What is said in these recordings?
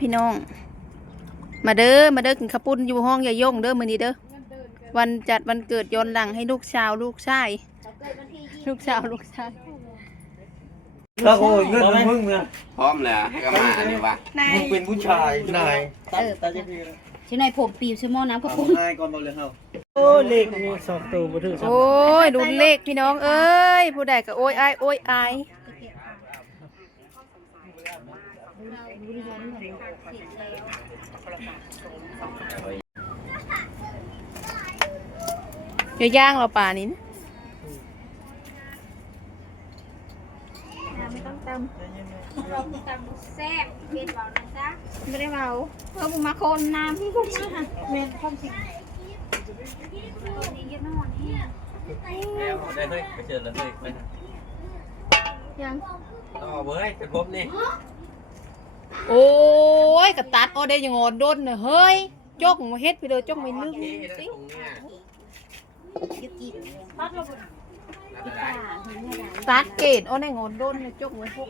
พี่น้อง มาเด้อมาเด้อกินข้าวปุ้นอยู่ห้องยายยงเด้อมื้อนี้เด้อวันจัดวันเกิดย้อนหลังให้ลูกชาวลูกชายลูกชาวลูกชายแล้วโอ้ยเงินมึงนะพร้อมแล้วก็มาอันนี้วะมึงเป็นผู้ชายนายเออตาจะพี่ชิในผมปีบชิมอน้ำกระเอาปุ้นนายก่อนบอกเลยเฮาโอ้เลขนี่สองตัวบ่ถือสองโอ้ยดูเลขพี่น้องเอ้ยผู้ใดก็โอ้ยอายโอ้ยอาย เดี๋ยวย่างเราป่านี้นะไม่ต้องตำเราตำแซ่บเผ็ดเบานะจ๊ะไม่ได้เบาเพิ่มมาคนน้ำพี่ก็ช่าเมนความจริงคนนี้ก็นอนนี่แล้วได้เฮ้ยไปเชิญเลยเฮ้ยยังต่อเว้ยจะครบนี่ โอ้ยกระตัดเอาได้ยังงอนโดนเนอะเฮ้ยจกมาเฮ็ดไปเลยจกไม่ลึกสิตัดเกตเอาได้งอนโดนนอะจกมาพวก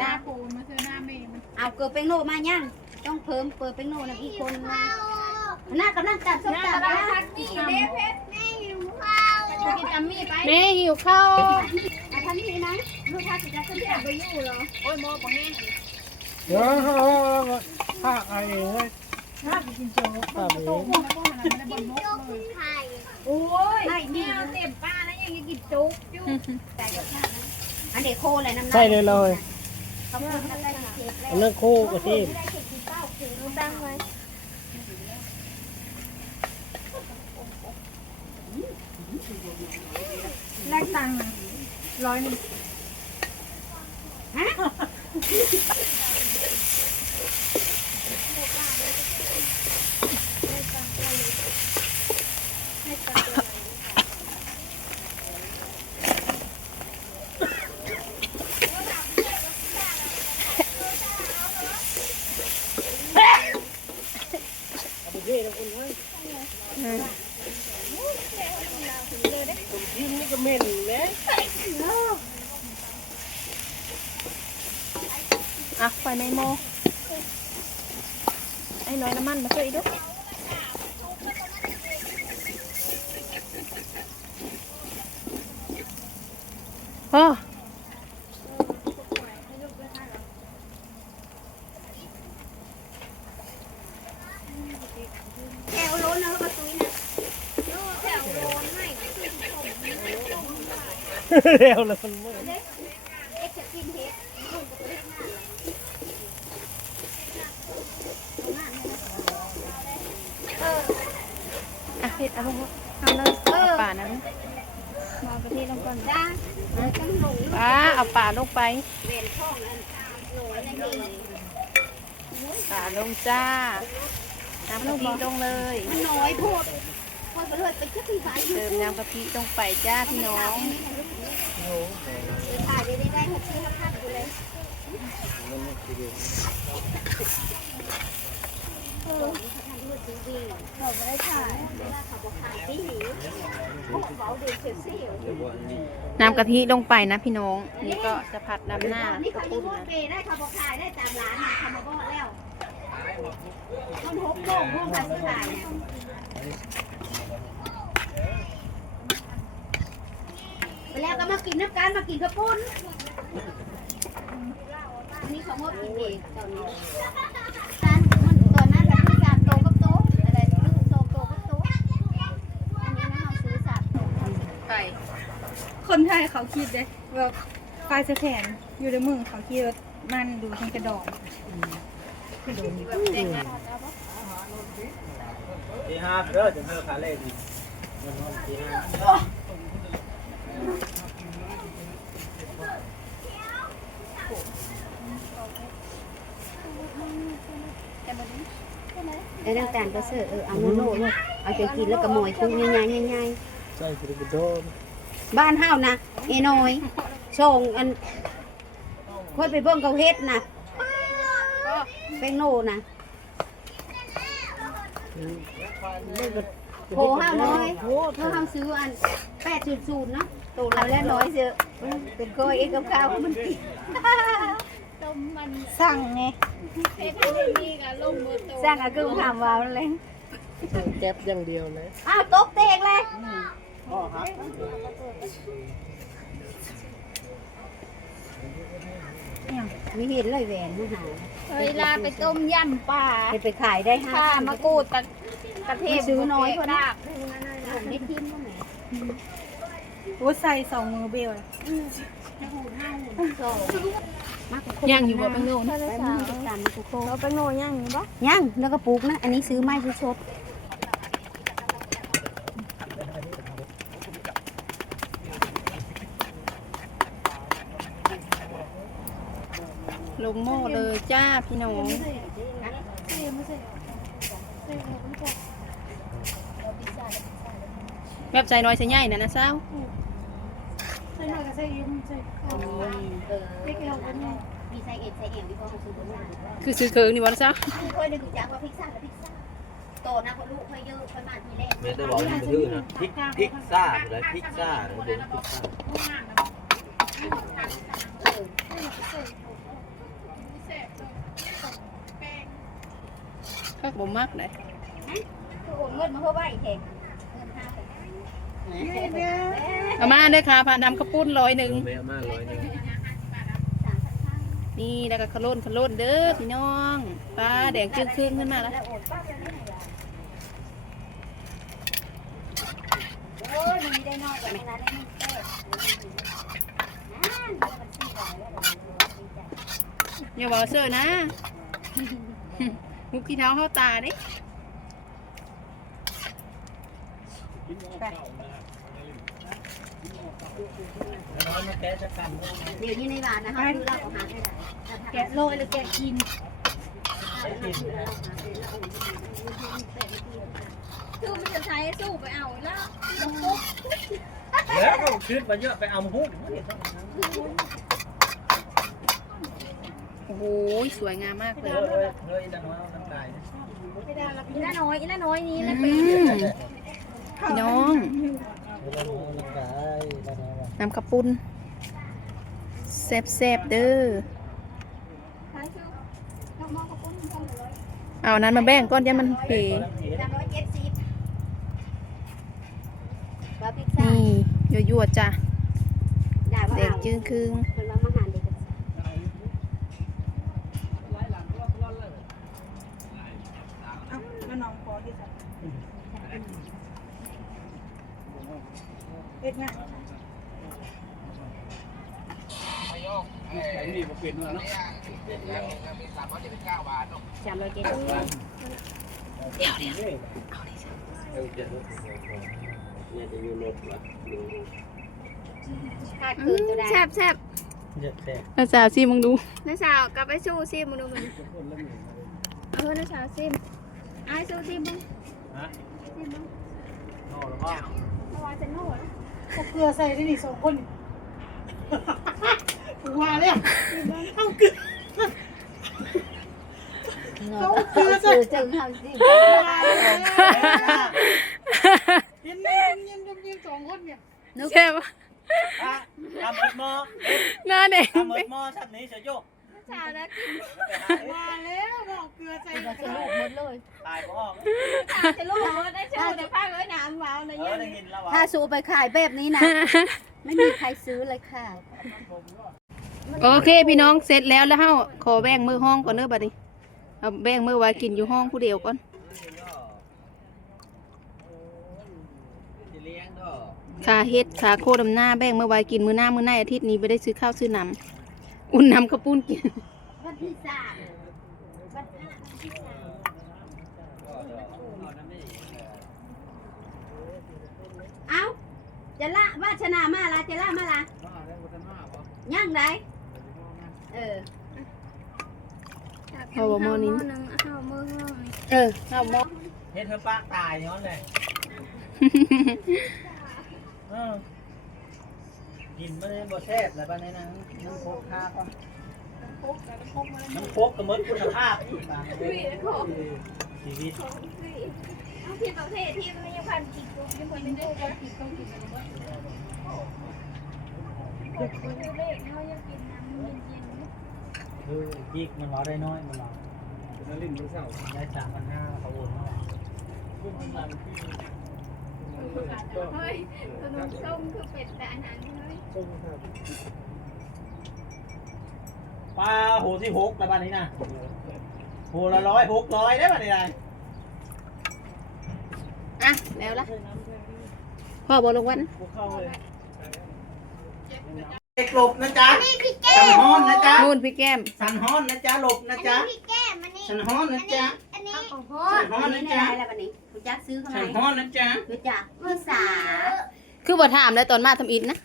ยาปูมาคือหน้าเมย์เอาเกิดเป็นโนมายังต้องเพิ่มเปิดเป็นโนนะพี่คนมาหน้ากำลังตัดส้มตำนะนี่เด้เพชรแม่หิวข้าวกินจัมมี่ไปแม่หิวข้าวทันทีนะลูกค้าจะจะเสียไปอยู่เหรอโอ้ยโมบ่แห้ง เดี๋ยวเฮาถ้าเอาเองเว้ยถ้าไปกินโจ๊กถ้าไปเองโอ้ยไอ้แมวเต็มป้าแล้วยังกินโจ๊กอยู่แต่เดี๋ยวนะอันเด็กโคเลยน้ำใช่เลยเลยเขาพูดอะไรเจ็บเลยอันนั้นคู่กับที่ตั้งไว้แลกตังค์ร้อยหนึ่งฮะ ยิงนี่ก็เหม็นแหม อะไฟไหม้โมไอ้น้อยน้ำมันมาช่วยอีกด้วยพ่อ แถวโล้นนะเขาตุ้ยนะแถวโล้นไม่ เร็วเลยมันมืดเอ็กซ์กินเฮ็ดอะเฮ็ดเอาลงเอาเลยเออป่านะลูกมาประเทศลงก่อนจ้าต้องลงป้าเอาป่าลงไปเวนช่องนั้นลงในนี้ป่าลงจ้าน้ำกะทิลงเลยมันน้อยพูด เลยไปเช็คที่สายอยู่เติมน้ำกะทิลงไปจ้าพี่น้องถ่ายได้ได้ได้หกสิบห้าพันกูเลยเราไม่ได้ถ่ายเวลาขับรถถ่ายที่หิวพวกเบาเด็กเสียวเสียวน้ำกะทิลงไปนะพี่น้อง นี่ก็จะผัดน้ำหน้านี่กระเขาปุ้ยิ่นงโคตรนะเปได้ขับรถถ่ายได้ตามร้านทำมาบ่แล้วมันหกโมงพวกถ่ายสุดท้ายไป แล้วก็มากินน้ำกันมากินกระปุ้นอันนี้เขางดกินเองตอนนี้ตอนมันตอนนั้นเราซื้อสามโตกับโต๊ะอะไรซื้อโตโตกับโต๊ะอันนี้นะเราซื้อสามโตกับโต๊ะไก่คนไทยเขาคิดเลยว่าปลายสะแขนอยู่ในมือเขาคิดว่ามันดูทั้งกระดองตีห้าเด้อจะเลิกคาเล่ดิตีห้า ไอ้น้ำตาลก็เสือเออเอาโน่โน่ลูกเอาจะกินแล้วก็หมอยตุ้งง่ายๆง่ายใส่กระโดดๆบ้านเฮานะเอ้น้อยส่งอันค่อยไปเบิ่งเขาเฮ็ดนะเป็นโน่นะโผเฮาน้อยเมื่อเฮาซื้ออันแปดศูนย์ศูนย์เนาะตัวเราแล้วน้อยเสือเป็นก้อยเองกับข้าวมันกิน สั่งไงอสร้างอากูถามว่าเลยแก๊ปอย่างเดียวเลยอ้าวตกเตกเลยพ่อครับมีเห็นเลยแหวนมาหาเวลาไปต้มยำปลาให้ไปขายได้ห้าข่ามะกรูดตะกระเทียมซื้อน้อยคนดานะบผมได้ทิมบ้างไหมโอ้ใส่สองมือเบลย่าง อยู่บ่เป็นโน่นไปมึงติดตามมากูโคเราไปโนย่างนี้ปะย่างแล้วก็ปลูกนะ อันนี้ซื้อไม้ชดลงหม้อเลยจ้าพี่น้องแบบใจน้อยใส่ใหญ่น่ะนะสา วๆเออมีไซเอ็ดไซเอลที่เขาซื้อมาคือซื้อเคิงนี่บ่นะสาวเคยได้ดูจักว่าพิซซ่ากับพิซซ่าโตนะคนลูกเคยเยอะคนมาทีแรกไม่ได้บอกมันชื่อนะพิกพิกซ่าอะไรพิกซ่าหรือเป็นพิกซ่าคักบ่มักเลยโอนเงินมาเพื่อไหวเถอะเงินห้าไป เอามาด้อค่ะผ่านทำข้าวปุ้นร้อยหนึ่งไม่อามาร้อยหนึ่งนี่แล้วก็ขะโลนขะโลนเด้อพี่น้องปลาแดงจึ้งครึ่งขึ้นมาแล้วอย่าบอกเสื้อนะมุกขี้เท้าเข้าตาด้ น้อยมาแก้จะกัน เดี๋ยวนี้ในบ้านนะคะคือเราของหาได้แกะโรยหรือแกะกินคือมันจะใช้สู้ไปเอาแล้วแล้วก็ขึ้นมาเยอะไปเอามาหุ้มโอ้โหสวยงามมากเลยเฮ้ยเฮ้ยเฮ้ยดังว่าน้ำลายอีน่าน้อยอีน่าน้อยนี้แล้วอืมพี่น้องน้ำลายน้ำลาย น้ำกระปุ้นแซ่บๆเด้อเอานั้นมาแบ่งก้อนยันมันเพสามร้อยเจ็ดสิบว่าพิซซ่านี่ย วๆจ้ะได้ว่าแดงเอาจึ้งครึ่งมันมามาหาเด็กแล้วน้องพอที่จะเนี่ยสามร้อยเจ็ดสิบเออเจ็ดรถเนี่จะอยู่รถวะอยู่คาดคืนตัวได้แซ่บแซ่บเยอะแท้าสาวซิมึงดูน้าสาวกลับไปสู้ซิมมึงดูมันเออน้าสาวซิมไอ้สู้ซิมมึงฮะซิมมึงนอหรือเปล่าเพราะว่าจะโน่นะเอเกลือใส่ได้นี่สองคน ว่าเลยเอาเกลือเขาคือจะจึงทำสิเย็นเย็นเย็นเย็นสองคนเนี่ยแซ่บทำมืดมอหน้าแดงทำมืดมอชัดนี้เสียโยกสาวแล้วกินมาแล้วบอกเกลือใส่เราจะลูกหมดเลยตายพ่อจะลูกได้ชูแต่ผ้าเอ้ยหนามเบาในเอยัองได้ยินแล้ววะถ้าสูไปขายแบบนี้นะ ไม่มีใครซื้อเลยค่ะ โอเค พี่น้องเสร็จแล้วแล้วเฮาขอแบ่งมือห้องก่อนเด้อบัดนี้เอาแบ่งมือไว้กินอยู่ห้องผู้เดียวก่อนขาเฮ็ดขาโคดำหน้าแบ่งมือไว้กินมือหน้ามือในอาทิตย์นี้บ่ได้ซื้อข้าวซื้อน้ำอุ่นน้ำกระปุ้นกินวันที่สามวันห้าวันที่สามเอาจะละวาชนามาละจะละมาละยังไง เออเอาบ่หม้อนี้นึงเอามือห้องนี่เออเอาหม้อเฮ็ดเธอปากตายย้อนเลยเออกินไม่ได้บ่แซ่บอะไรบ้างในนั้นน้ำโคกข้าป่ะน้ำโคกกับมดคุณภาพอีกบางชีวิตเอาที่ประเทศที่ไม่ยังพันกินกูยังคนไม่ได้การกินต้องกินกันบ้างคนเล็กเขายังกินน้ำเย็นๆ คือยิกมันรอได้น้อยมันรอได้สามพันห้าเขาโอนมาเฮ้ยขนมส้มคือเป็ดแต่อันนั้นเฮ้ยปลาโหที่หกแล้วบ้านนี้นะโหละร้อยหกร้อยได้บ้านนี้นะอะแล้วละพ่อบอลงวัน เด็กหลบนะจ๊ะสันฮ้อนนะจ๊ะนู่นพี่แก้ม สันฮ้อนนะจ๊ะหลบนะจ๊ะพี่แก้มอันนี้สันฮ้อนนะจ๊ะ อันนี้โอ้โหใส่ฮ้อนนะจ๊ะอะไรแบบนี้คุณจักซื้อเข้าสัมานฮ้อนนะจ๊ะรู้จักภาษาคือบ่ถามเลยตอนมาทำอิฐนะ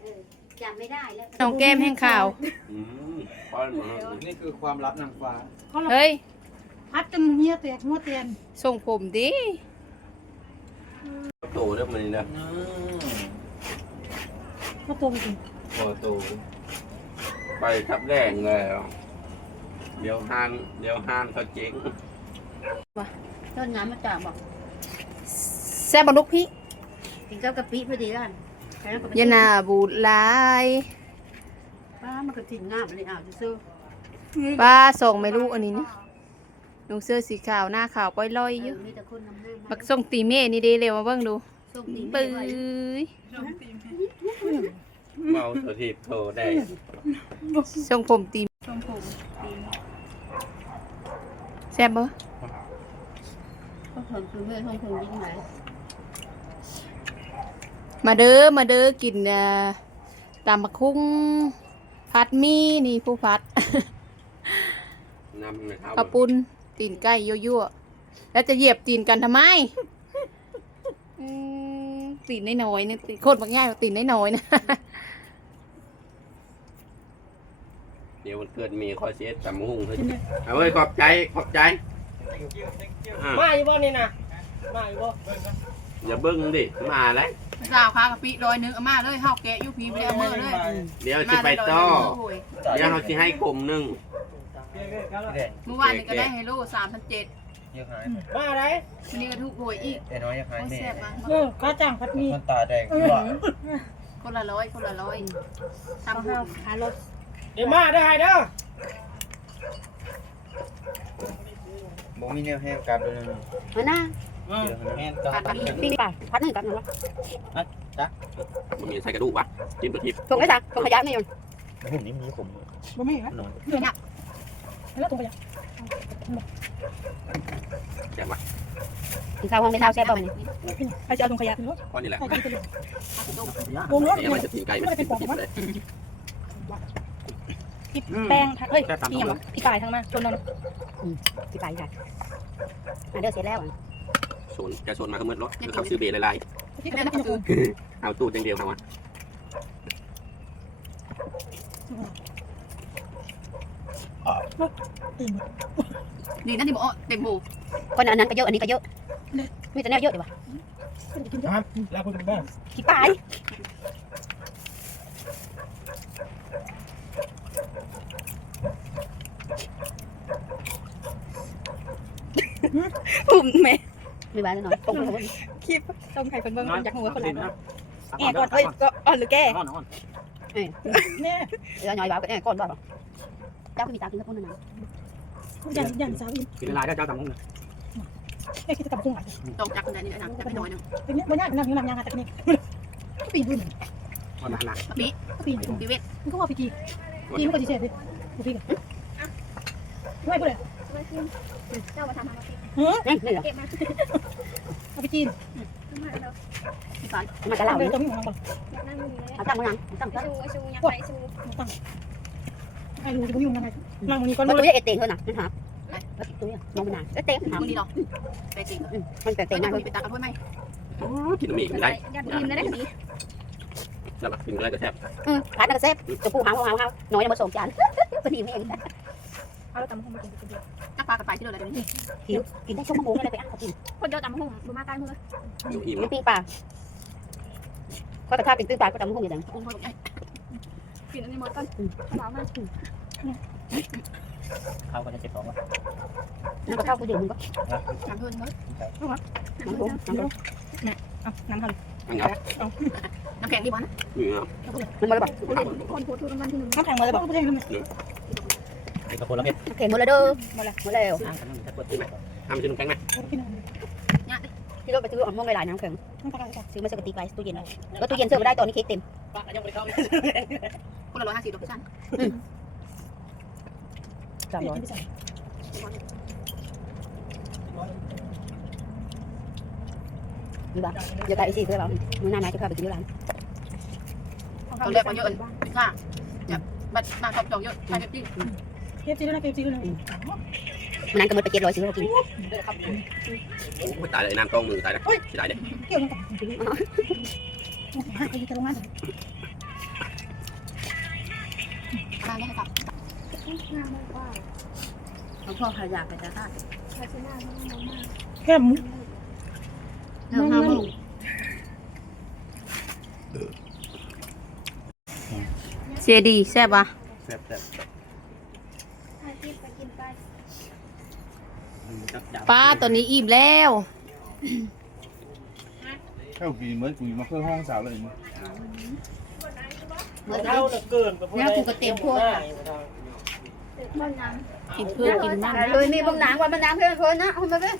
เออจำไม่ได้แล้วน้องแก้มแห้งข่าว อืมป้อนมานี่คือความลับนางฟ้า เฮ้ย พัดจนเหี้ยแตกหัวเตียนส่งผมดิโตได้มันนี่นะ ก็ตัวจริง พอโต ไปทับแรงแล้วเดี๋ยวห้าน เดี๋ยวห้านเขาเจ๊งต้นน้ำมาจากบอกแซ่บบลูกพี่กินกับกะปิพอดีแล้วกันใช้น้ำกะปิอยานาบูดหลายป้ามันก็ถิ่นงามเลยอะซื้อป้าส่งไม่รู้อันนี้นะนุ่งเสื้อสีขาวหน้าขาวป้อยลอยอยู่มีแต่คนนำหน้าบักส่งตีเม่นี่เดีเร็วมาเบิ่งดูส่งตีปื้ไว้ย เมาตัวทีบโตได้ส่งผมตีทรงผมแซ่บบ่เขาทนคือเมื่อทนคือยิ่งไหนมาเด้อมาเด้อกินเอ่อตำบักคุ้งผัดหมีนี่ผู้ผัดนำไปเท้าข้าวปุ้นตีนไก่ยั่วๆแล้วจะเหยียบตีนกันทำไมอืมตีนน้อยๆเนี่ยตีนโคตรบางง่ายกว่าตีนน้อยๆนะ เดี๋ยวมันเกิดมีคอยเสียจำหุ่งเฮ้ยเอาเว้ยขอบใจขอบใจอะมาอยู่บ่นี่นะมาอยู่บ่อย่าเบิ้งดิมาแล้วสาวค้ากะปิร้อยนึงเอามาเลยเฮาแกะอยู่พีไปเอามือเลยเดี๋ยวจะไปต่อเดี๋ยวเขาจะให้กลุ่มหนึ่งเมื่อวานนี้ก็ได้ไฮโลสามพันเจ็ดมาอะไรวันนี้ก็ถูกหวยอีกแต่น้อยยังโอ้ยแซ่บมากเออข้าจ้างพัดมีมันตาแดงกว่าคนละร้อยคนละร้อยทำบุญหารถ เดี๋ยวมาได้เด้อบ่มีแนวแห้งกลับเลยมาหน้าเดี๋ยวแห้งกลับปิ้งป่ะพัดหนึ่งกับหนึ่งวะมันมีใส่กระดูกวะจิ้มตัวทิพย์ส่งไอ้สักส่งขยะนี่อยู่ผมนี่มีผมบ่มีนะเดี๋ยวนะแล้วตรงไปยังแจ่มวะกินข้าวห้องในเท้าแซ่บป่ะมันใครจะเอาตรงขยะขึ้นรถก้อนนี่แหละใครจะขึ้นรถวงรถเดี๋ยวมันจะตีนไก่มันจะติดติดเลย พี่แป้งเฮ้ยพี่หยังพี่กายทางมาชนนนพี่ไปค่ะมาเดี๋ยวเสร็จแล้วโซนจะโซนมาก็มืดรถคือเขาซื้อเบรลายพี่เป็นนักดูๆเอาตู้อย่างเดียวเขาวะดีนั่นที่บอกเต็มหูคนอันนั้นก็เยอะอันนี้ก็เยอะมีแต่แนวเยอะดีวะครับแล้วคุณบ้านพี่ไปปุ่ มแม่ไม่บ้านแล้วเนาะตรงไปคลิปต้องใครเป็นเบิ่งอยากหัวคนละแอบก่อนเอ้ยก็อ่อนหรือแก่นอนนอนเนี่ยเดี๋ยวน้อยบ้าก็แอบก่อนบ้าเจ้าพี่ตากินกับคนนั้นยันยันสาวอินกินลายได้เจ้าตำมุ้งเลยไอ้คิดจะกลับพุ่งอะตกจากคนไหนนี่นะจะไม่น้อยนึงเป็นเนี่ยบ่ยากนั่งอยู่นำยางแต่นี่ปีนบุญมันมาหนักปีนดีเวทมันก็ว่าพี่กีกีมันก็สิเสร็จดิพี่กันไม่พูดเลยเจ้ามาทำอะไรเฮ้ยนี่นี่เหรอเอาไปจีนมาจะเล่าเอาไปตัวมีของเราเอาตั้งมายังตั้งตั้งไอ้ดูจะมีของอะไรนั่งตรงนี้ก่อนมันเลตัวใหญ่เต่งเท่านั้นนะครับแล้วตัวนี้มองไม่นานเต่งถามมึงนี่หรอไปจริงมันแปลกเต็ๆงนะนะไปตากันด้วยไหมกินมีไม่ได้ยัดกินได้ดีแล้วกินอะไรก็แซ่บอืมร้านนั้นเซฟจะปูหางหางหางน้อยมาส่งจานพอดีเองเอาแล้วตำมากินคนเดียว ปลากระไปที่เราเลยนี่หิวกินได้ชั่วโมงเลยไปอะกินคนเดียวจำหุ่มดูมาใกล้มืออยู่อิ่มมันปิ้งปลาก็แต่ถ้าเป็นปิ้งปลาก็จำหุ้งอย่างนั้นอุ้งคนใหญ่กินอันนี้หมดกันสาวมากเขาก็จะเจ็บของวะนั่นก็เข้ากูดื่มมึงก็ทำเพื่อนมั้งน้ำหุ้งน้ำหุ้งเอาน้ำทอันนี้น้ำแข็งดีบอลเหงื่อมันมาเลยบอกคนพูดทุกวันที่หนึ่งำน้ำแข็งมาเลยบอก ไม่ใช่ทำไมไอ้กระโปรงละเม็ดโอเคหมดแล้วเด้อหมดแล้วหมดแล้วอ่างกันนั่นถ้าปวดตีไหมทำชิ้นน้ำแข็งไหมที่เราไปซื้ออ่อมม่วงหลายๆน้ำแข็งซื้อมาใส่กระติกไว้ตู้เย็นแล้วตู้เย็นเสิร์ฟไม่ได้ตอนนี้เค้กเต็มปะยังไม่ได้เข้าคนละร้อยห้าสิบดอกพิชันสามร้อยดีป่ะเดี๋ยวไก่อีซี่เพื่อเรามื้อหน้านาจะพาไปกินที่ร้านตอนแรกมันเยอะค่ะแบบบัตรมาชอบจองเยอะใช่จริง เคฟซีด้วยนะเคฟซีด้วยนะมื้อนั้นก็หมดไปเจ็ดร้อยซื้อเรากินโอ้ยตายเลยน้ำต้องมือตายแล้วสิตายเลยเกี่ยวกันหักไปจะลงมามาเนี่ยค่ะเอาพ่อขยะไปจ้าค่ะแค่หมูเรื่องห้าโมงเสียดีแซ่บปะแซ่บแซ่บ ป้าตัวนี้อิ่มแล้ว เข้ากินเมื่อกูมาเพื่อห้องสาวเลยเมื่อเท่าเกินกับพวกเนี่ยกูก็เต็มพวก กินเพื่อกินนั่นเลยมีบางหนังว่ามันน้ำเพื่อนคนนะเอามาเลย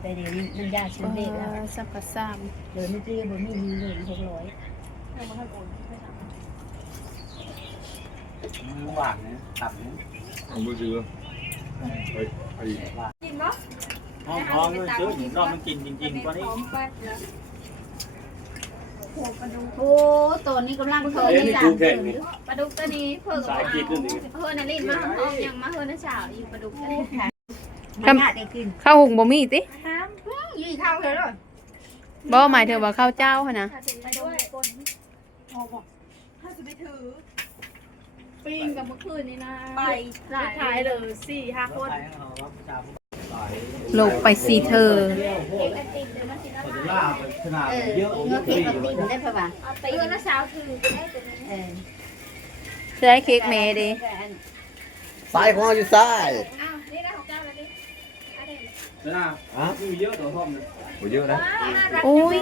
ไปเดี๋ยวมันยากชิ้นเล็กแล้ว สักกะซามเดี๋ยวมันจะบ่มีมีเงินหกร้อย หวานนะตับนะผมไม่ซื้อไปไปห้องท้องด้วยซื้อหนูนอนมันกินจริงๆกว่านี้โอ้ตัวนี้กำลังเพิ่มนสามเดือนปลาดุกตัวนี้เพิ่งสายกินด้วยนี่เพิ่นน่ะลิ้นมาห้อมๆยังมาเพิ่นน่ะสาวอยู่ปลาดุกตัวนี้มันน่าข้าวหุงบ่มีติยี่เท่าเลยหรอบ่หมายถึงว่าข้าวเจ้าหั่นนะถ้าจะไปด้วย ปิ้งกับเมื่อคืนนี้นะไปหลายท้ายเลยสี่ห้าคนลงไปสีเธอล่าไปขนาดเออเยอะเงือกเค้กกับติ่งได้ป่ะวะเอาไปเพื่อนน่ะสาวถือได้ตัวนี้เออจะได้เค้กแม่เดิสายของเราอยู่ซ้ายอ้าวนี่ได้ของเจ้าแล้วดิอันนี้นะอะมีเยอะตัวห้องโอ้เยอะนะว้าวน่ารักอุ้ย